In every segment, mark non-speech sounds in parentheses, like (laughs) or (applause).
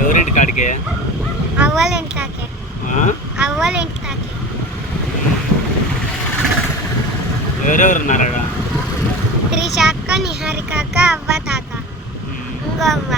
ఎవరింటి కాడికే? అవ్వాలేంటి తాకే ఆ? అవ్వాలేంటి తాకే ఎవరెవరు ఉన్నారా త్రిషాక్క నిహారికాక అవ్వ తాత. ఇంకో అవ్వ.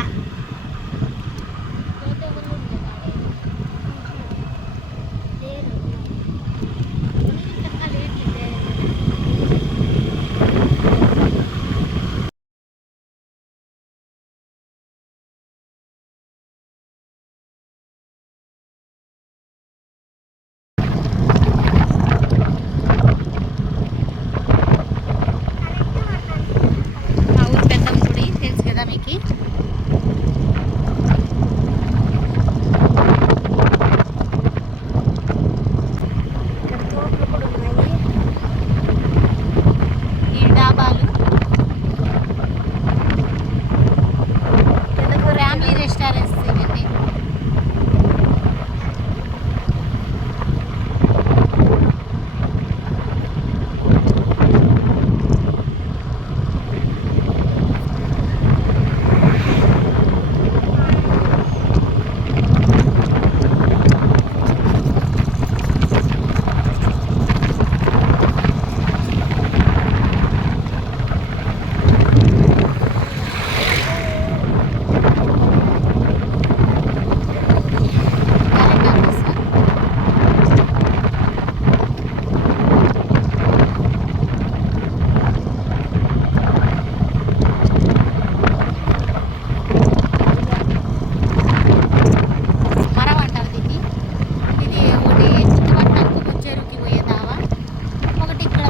ఇక్కడ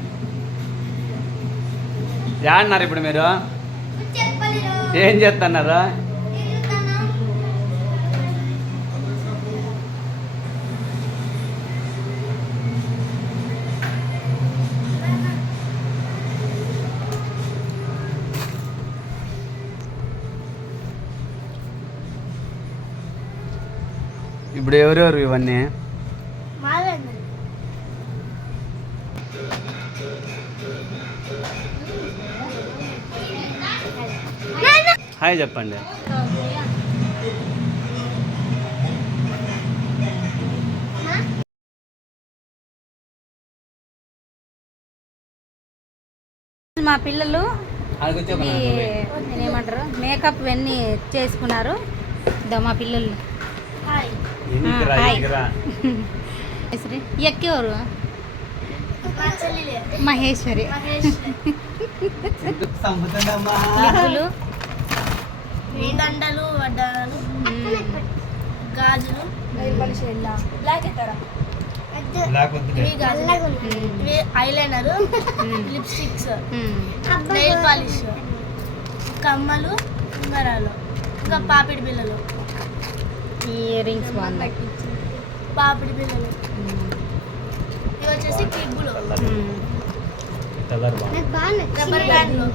ఏడన్నారు ఇప్పుడు మీరు? ఏం చేస్తున్నారు ఇప్పుడు ఎవరెవరు ఇవన్నీ? హాయ్ చెప్పండి. మా పిల్లలు ఏమంటారు మేకప్ ఇవన్నీ చేసుకున్నారు. ఇదో మా పిల్లలు. ఎక్కేవారు (laughs) మహేశ్వరి. లిప్పులు. దండలు వడ్డాలు గాజులు. Black eyeliner lipsticks. Nail polish. కమ్మలు ఉంగరాలు. ఇంకా పాపిడి బిళ్ళలు. ఇయర్ రింగ్స్ పాపిడి బిళ్ళలు. ఇవి వచ్చేసి బాగుంది. రబ్బర్ బ్యాండ్లు.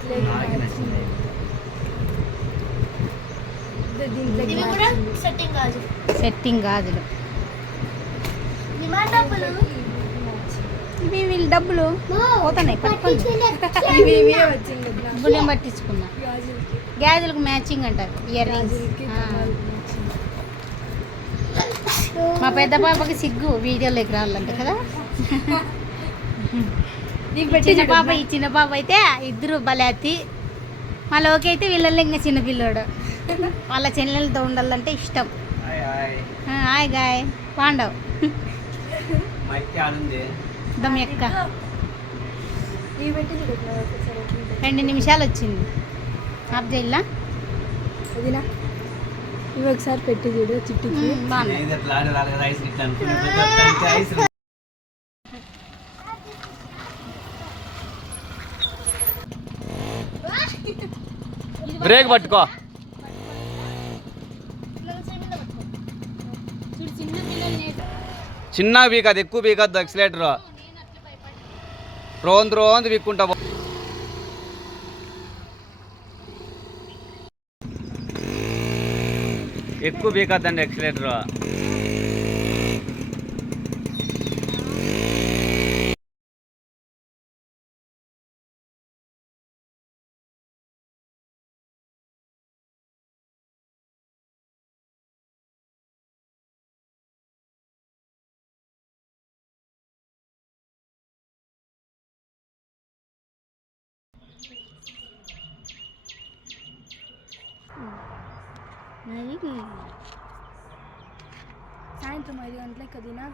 సెట్టింగ్ గాజు సెట్టింగ్ గాజులు. ఇవి వీళ్ళ డబ్బులు? పోతున్నాయి డబ్బులు పట్టించుకున్నా. గాజులకు మ్యాచింగ్ అంటారు ఇయర్ రింగ్స్. మా పెద్ద పాపకి సిగ్గు వీడియోలోకి రావాలంట కదా. చిన్న పాప ఈ చిన్న పాప అయితే ఇద్దరు బలాతి మా లోకి అయితే వీళ్ళల్లో ఇంకా చిన్న పిల్లోడు. వాళ్ళ చెల్లెలతో ఉండాలంటే ఇష్టం. Hi hi. ఆ, హాయ్ గాయ్. పాండవ్. దమ్ ఎక్క. రెండు నిమిషాలు వచ్చింది. ఆఫ్ చేయాలా ఇవి ఒకసారి పెట్టి చూడు చిట్టికి. బాగుంది. ఇది చిన్న బీకదు ఎక్కువ బీకద్దు ఎక్సలేటర్ రోంది రోంది బీక్కుంటా ఎక్కువ బీకద్దండి ఎక్సలేటర్ సాయంత్రం ఐదు గంటలకు కదినా